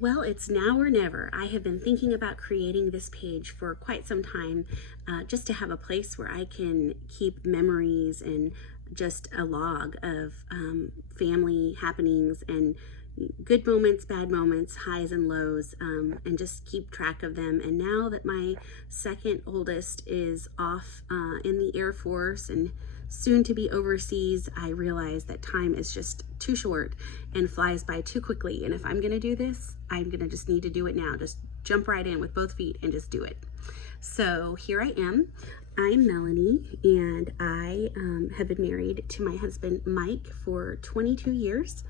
Well, it's now or never. I have been thinking about creating this page for quite some time, just to have a place where I can keep memories and just a log of family happenings and good moments, bad moments, highs and lows, and just keep track of them. And now that my second oldest is off in the Air Force and soon to be overseas, I realize that time is just too short and flies by too quickly. And if I'm gonna do this, I'm gonna just need to do it now. Just jump right in with both feet and just do it. So here I am. I'm Melanie, and I have been married to my husband Mike for 22 years,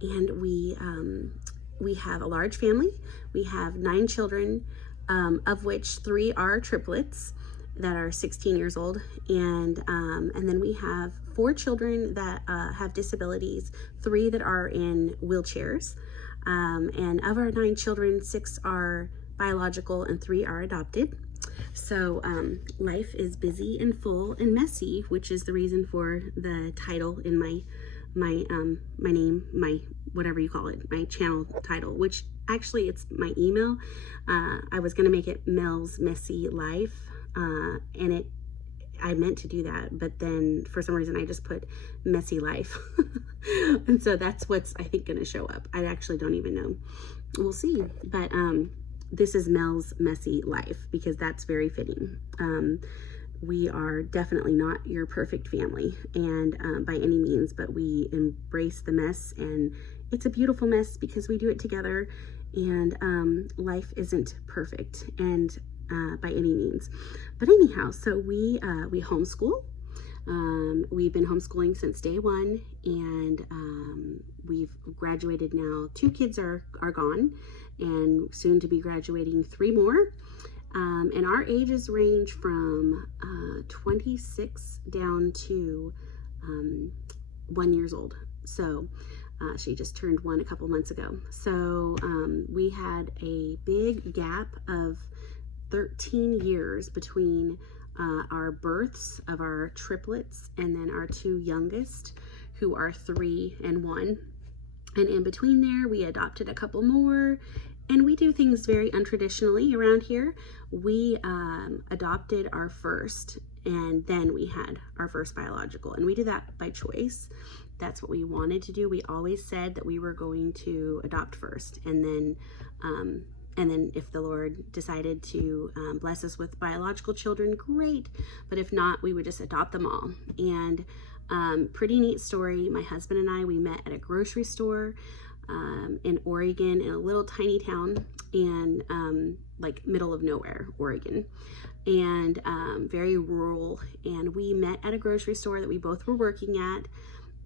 and we have a large family. We have 9 children, of which 3 are triplets that are 16 years old, and then we have 4 children that have disabilities, 3 that are in wheelchairs, and of our 9 children, 6 are biological and 3 are adopted. So life is busy and full and messy, which is the reason for the title in my name, my whatever you call it, my channel title, which actually it's my email. I was gonna make it Mel's Messy Life, and I meant to do that, but then for some reason I just put Messy Life. And so that's what's, I think, gonna show up. I actually don't even know. We'll see. But this is Mel's Messy Life because that's very fitting. We are definitely not your perfect family, and by any means, but we embrace the mess, and it's a beautiful mess because we do it together, and life isn't perfect and by any means. But anyhow, so we homeschool. We've been homeschooling since day one, and we've graduated now. 2 kids are gone, and soon to be graduating 3 more. And our ages range from 26 down to 1 year old. So she just turned 1 a couple months ago. So we had a big gap of 13 years between our births of our triplets and then our 2 youngest, who are 3 and 1. And in between there, we adopted a couple more. And we do things very untraditionally around here. We adopted our first, and then we had our first biological. And we did that by choice. That's what we wanted to do. We always said that we were going to adopt first. And then if the Lord decided to bless us with biological children, great. But if not, we would just adopt them all. And pretty neat story. My husband and I, we met at a grocery store in Oregon, in a little tiny town, and like middle of nowhere, Oregon, and very rural. And we met at a grocery store that we both were working at,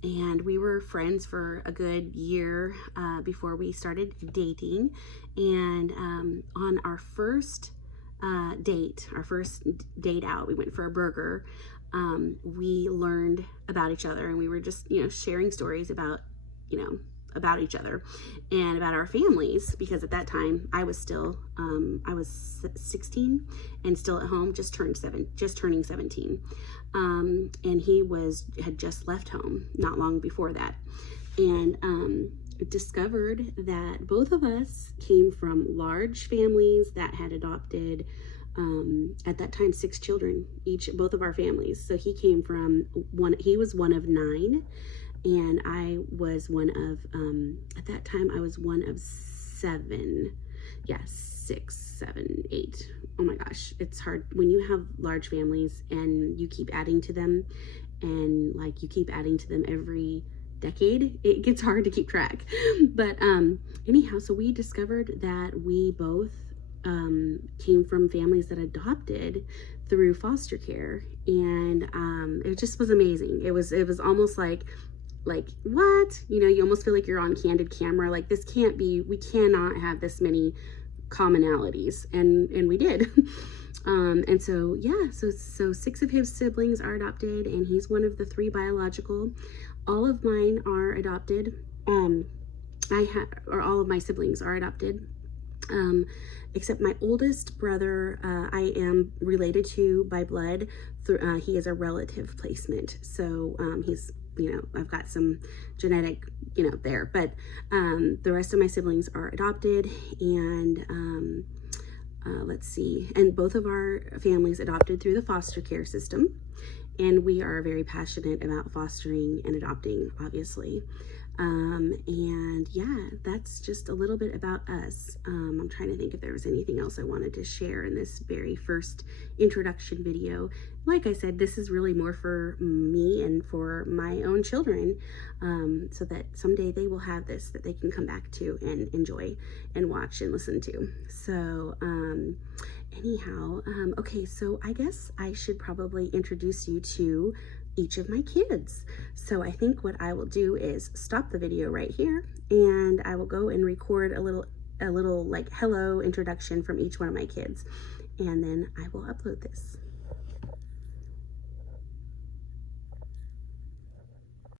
and we were friends for a good year before we started dating. And on our first date out, we went for a burger. We learned about each other, and we were just, sharing stories about, about each other and about our families, because at that time I was still I was 16 and still at home, just turning 17, and he had just left home not long before that, and discovered that both of us came from large families that had adopted at that time 6 children each, both of our families. So he came from he was one of 9, and I was one of, at that time, I was one of 7. Yeah, 6, 7, 8. Oh my gosh, it's hard when you have large families and you keep adding to them, and like you keep adding to them every decade, it gets hard to keep track. But anyhow, so we discovered that we both came from families that adopted through foster care, and it just was amazing. It was almost like what, you almost feel like you're on candid camera, like this can't be, we cannot have this many commonalities, and we did. And so yeah, so 6 of his siblings are adopted, and he's one of the 3 biological. All of mine are adopted. All of my siblings are adopted, except my oldest brother, I am related to by blood. He is a relative placement, so he's I've got some genetic, there. But the rest of my siblings are adopted, and let's see, and both of our families adopted through the foster care system. And we are very passionate about fostering and adopting, obviously. And yeah, that's just a little bit about us. I'm trying to think if there was anything else I wanted to share in this very first introduction video. Like I said, this is really more for me and for my own children, so that someday they will have this that they can come back to and enjoy and watch and listen to. So anyhow, okay, so I guess I should probably introduce you to each of my kids. So I think what I will do is stop the video right here, and I will go and record a little like hello introduction from each one of my kids, and then I will upload this.